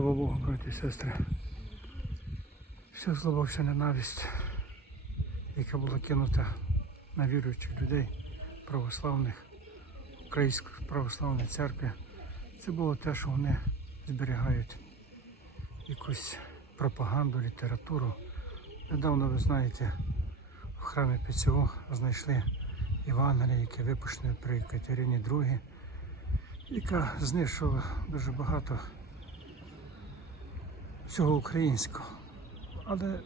Слава Богу, браті і сестри. Вся злоба, вся ненависть, яка була кинута на віруючих людей, православних, Української православної церкви, це було те, що вони зберігають якусь пропаганду, літературу. Недавно, ви знаєте, в храмі ПЦУ знайшли Євангеліє, яке випущене при Катерині II, яка знищила дуже багато всього українського. Але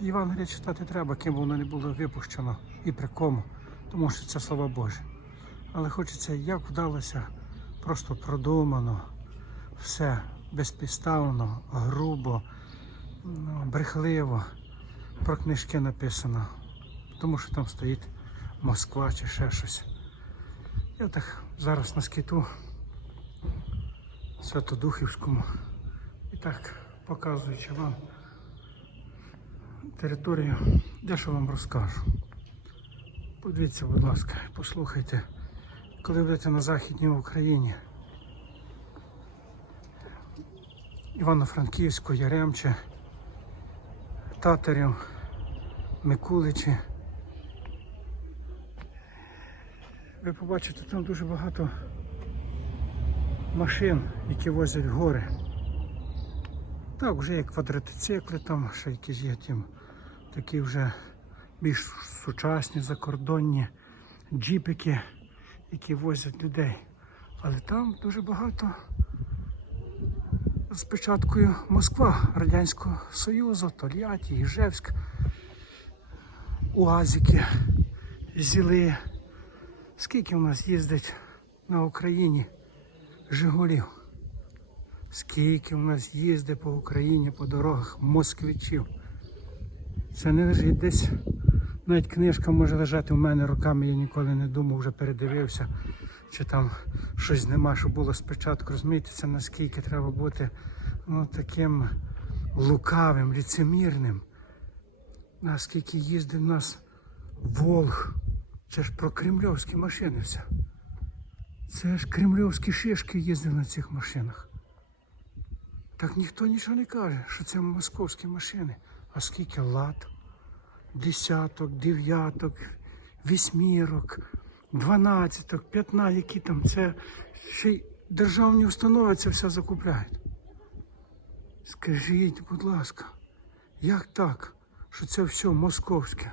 Євангелія читати треба, ким воно не було випущено і при кому, тому що це слова Божі. Але хочеться, як вдалося, просто продумано, все безпідставно, грубо, ну, брехливо про книжки написано, тому що там стоїть Москва чи ще щось. Я так зараз на скиту Святодухівському так показуючи вам територію, дещо вам розкажу. Подивіться, будь ласка, послухайте, коли будете на Західній Україні, Івано-Франківську, Яремче, Татарів, Микуличі. Ви побачите там дуже багато машин, які возять гори. Так, вже є квадроцикли, там ще якісь є тим, такі вже більш сучасні, закордонні джіпики, які возять людей. Але там дуже багато з початкою Москва, Радянського Союзу, Тольятті, Іжевськ, УАЗики, Зіли. Скільки у нас їздить на Україні Жигулів? Скільки в нас їздить по Україні по дорогах москвичів. Це не лежить десь. Навіть книжка може лежати у мене руками, я ніколи не думав, вже передивився, чи там щось нема, що було спочатку. Розумієте, це наскільки треба бути ну, таким лукавим, ліцемірним. Наскільки їздить в нас Волг. Це ж про кремльовські машини все. Це ж кремльовські шишки їздили на цих машинах. Так ніхто нічого не каже, що це московські машини. А скільки лад? Десяток, дев'яток, вісьмірок, дванадцяток, п'ятнадцять, які там це ще й державні установи це все закупляють. Скажіть, будь ласка, як так, що це все московське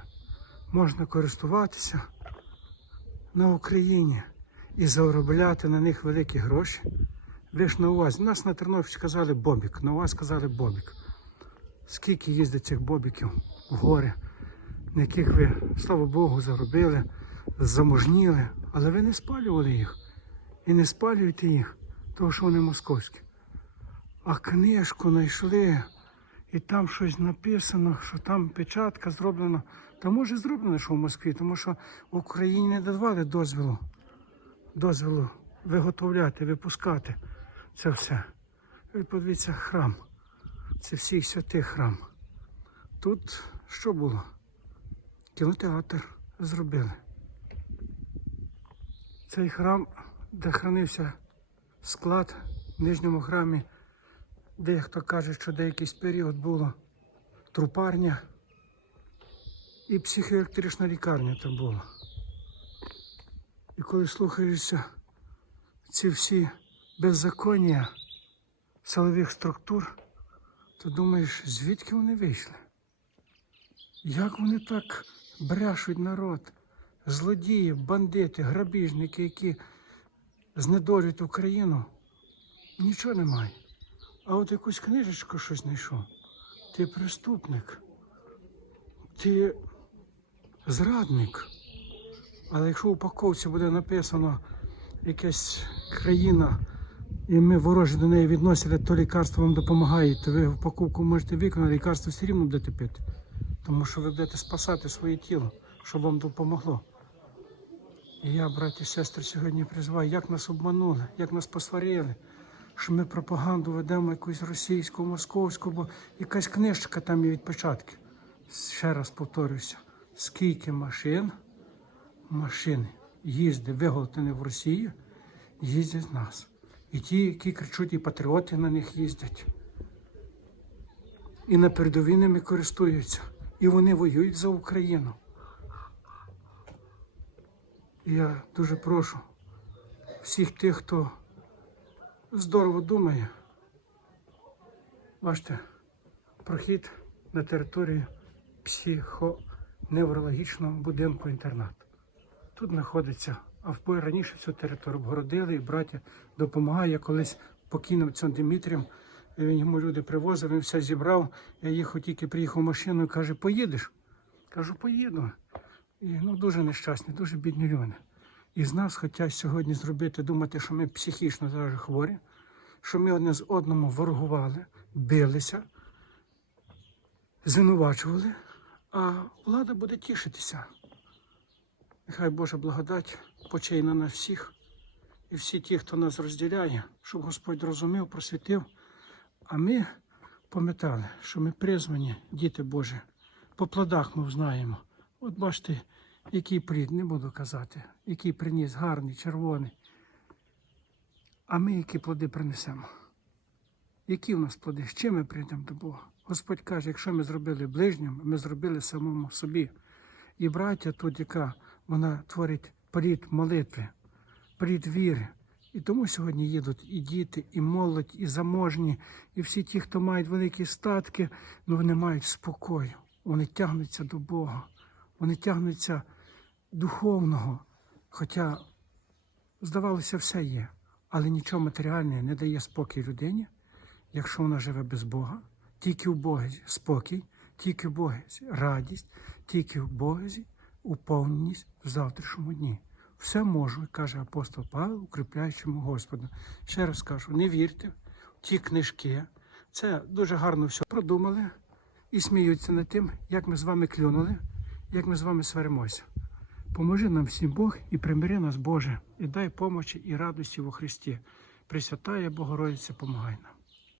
можна користуватися на Україні і заробляти на них великі гроші? Ж на увазі. Нас на Тернопільщині казали Бобік, на вас казали Бобік. Скільки їздить цих бобіків в гори, на яких ви, слава Богу, заробили, заможніли, але ви не спалювали їх. І не спалюєте їх, тому що вони московські. А книжку знайшли, і там щось написано, що там печатка зроблена. Та може зроблено, що в Москві, тому що в Україні не давали дозволу, дозволу виготовляти, випускати це все. Ви подивіться храм. Це всіх святих храм. Тут що було? Кінотеатр зробили. Цей храм, де хранився склад в нижньому храмі, дехто каже, що деякийсь період було трупарня і психоелектрична лікарня там була. І коли слухаєшся ці всі беззаконня силових структур, то думаєш, звідки вони вийшли? Як вони так брешуть народ? Злодії, бандити, грабіжники, які знедолюють Україну, нічого немає. А от якусь книжечку щось знайшов. Ти преступник, ти зрадник. Але якщо в упаковці буде написано якась країна, і ми ворожі до неї відносили, то лікарство вам допомагає, то ви упаковку можете виконати, лікарство все рівно будете пити. Тому що ви будете спасати своє тіло, щоб вам допомогло. І я, браті і сестри, сьогодні призиваю, як нас обманули, як нас посварили, що ми пропаганду ведемо якусь російську, московську, бо якась книжка там є від початку. Ще раз повторюся, скільки машин, машини їздить, виготовлені в Росії, їздять в нас. І ті, які кричуть, і патріоти на них їздять. І на передовій ними користуються. І вони воюють за Україну. І я дуже прошу всіх тих, хто здорово думає. Бачите, прохід на територію психоневрологічного будинку інтернат. Тут знаходиться, а в раніше цю територію обгородили, і браття допомагає. Я колись покинув цим Дмитрієм, він йому люди привозив, він все зібрав. Я їхав, тільки приїхав машиною, каже, поїдеш? Кажу, поїду. І ну, дуже нещасні, дуже бідні люди. І з нас хочуть сьогодні зробити, думати, що ми психічно зараз хворі, що ми одне з одному ворогували, билися, звинувачували, а влада буде тішитися. Нехай Божа благодать почає на нас всіх і всі ті, хто нас розділяє, щоб Господь розумів, просвітив. А ми пам'ятали, що ми призвані, діти Божі, по плодах ми знаємо. От бачите, який плід, не буду казати, який приніс гарний, червоний. А ми які плоди принесемо? Які в нас плоди? З чим ми прийдемо до Бога? Господь каже, якщо ми зробили ближньому, ми зробили самому собі. І браття тут, яка вона творить плід молитви, плід віри. І тому сьогодні їдуть і діти, і молодь, і заможні, і всі ті, хто мають великі статки, ну вони мають спокою. Вони тягнуться до Бога, вони тягнуться духовного. Хоча, здавалося, все є, але нічого матеріальне не дає спокій людині, якщо вона живе без Бога. Тільки в Бозі спокій, тільки в Бозі радість, тільки в Бозі уповненість в завтрашньому дні. Все можу, каже апостол Павло, укріпляючому Господу. Ще раз кажу, не вірте в ті книжки. Це дуже гарно все продумали і сміються над тим, як ми з вами клюнули, як ми з вами сваримося. Поможи нам всім Бог і примири нас, Боже, і дай помочі і радості во Христі. Пресвятає Богородиця, помагай нам.